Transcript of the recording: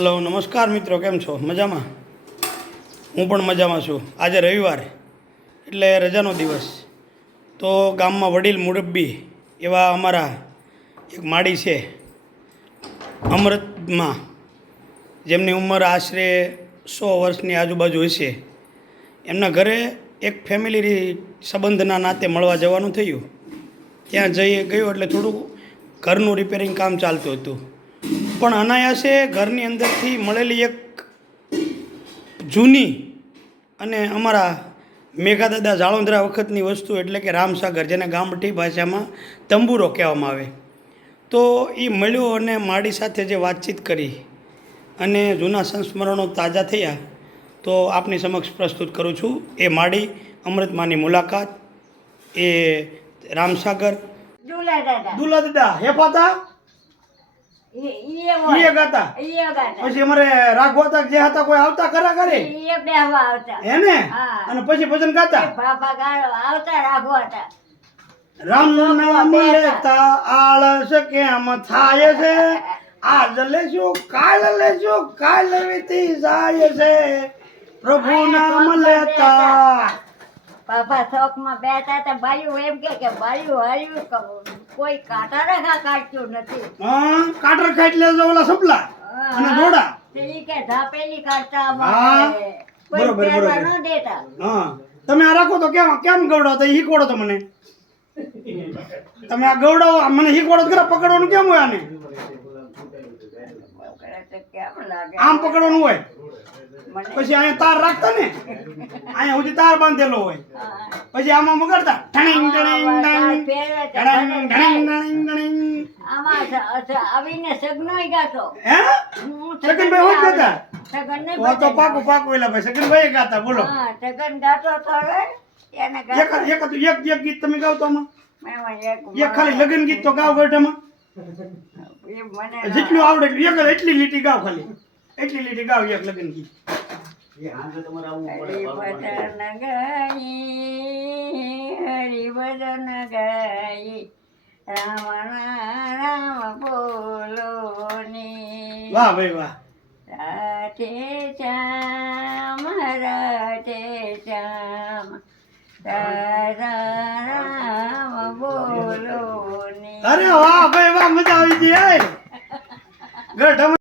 Hello નમસ્કાર મિત્રો, કેમ છો? મજામાં? હું પણ મજામાં છું. આજે રવિવાર એટલે રજાનો દિવસ. તો ગામમાં વડીલ મુરબ્બી એવા અમારા એક માળી છે અમૃતમાં, જેમની ઉંમર આશરે 100 વર્ષની આજુબાજુ હશે. એમના ઘરે એક ફેમિલી સંબંધના નાતે મળવા જવાનું થયું. ત્યાં ગયો એટલે થોડુંક ઘરનું રિપેરિંગ કામ ચાલતું હતું. પણ અનાયાસે ઘરની અંદરથી મળેલી એક જૂની અને અમારા મેઘાદાદા જાળોંધરા વખતની વસ્તુ, એટલે કે રામસાગર, જેને ગામઠી ભાષામાં તંબુરો કહેવામાં આવે. તો એ મળ્યો અને માળી સાથે જે વાતચીત કરી અને જૂના સંસ્મરણો તાજા થયા, તો આપની સમક્ષ પ્રસ્તુત કરું છું. એ માળી, અમૃતમાની મુલાકાત, એ રામસાગર. દુલા દાદા હેફાતા ઈએ ગાતા. પછી અમારે રાઘવા હતા જે હતા, કોઈ આવતા ખરા કરે હે ને? અને પછી ભજન ગાતા. રામ નું નામ લેતા આળસ કેમ થાય છે, આજ લેશું કાલ લેશું કાલ વીતી જાય છે, પ્રભુ નામ લેતા. બાપા શોખ માં બેઠા હતા. બાયું એમ કે બાયું હાર્યું કોઈ કાંટા રેખા કાઢતું નથી. કાટર ખાઈ લેજો ઓલા સપલા અને જોડા. ઈ કે ધાપેલી કાઢતા હા, કોઈ બરોબર પહેરવા બરોબર. ન દેતા. હા, તમે આ રાખો તો કેમ ગવડાવતા? શીખવાડો તો મને. તમે આ ગવડાવો, મને શીખવાડો તો ખરા. પકડવાનું કેમ હોય આને? કેમ લાગે આમ પકડવાનું હોય. મને પછી અહીંયા તાર રાખતા ને, અહીંયા સુધી તાર બાંધેલો હોય. પછી આમાં મગડતા ઢણીંગ ઢણીંગ ઢણીંગ ઢણીંગ ઢણીંગ ઢણીંગ ઢણીંગ. આમાં આવીને સગનોય ગાતો. હે? સગનભાઈ હોય ગાતા? સગન ને તો પાકું એલા ભાઈ સગનભાઈ ગાતા. બોલો. હા, સગન ગાતો તો હવે એને એક ગીત તમે ગાવ તો આમાં. મને એક ખાલી લગ્ન ગીત તો ગાવ ગઢામાં. જેટલું આવડે એટલી લીટી ગાવ. ખાલી એટલી લીટી ગાવ એક લગ્ન ગીત. હરિભજન ગાઈ રામ બોલો ની. વાહ ભાઈ વાહ. રાધે શ્યામ રાધે શ્યામ તારા રામ બોલો ની. અરે વાહ ભાઈ વાહ, મજા આવી ગઈ. ગઢ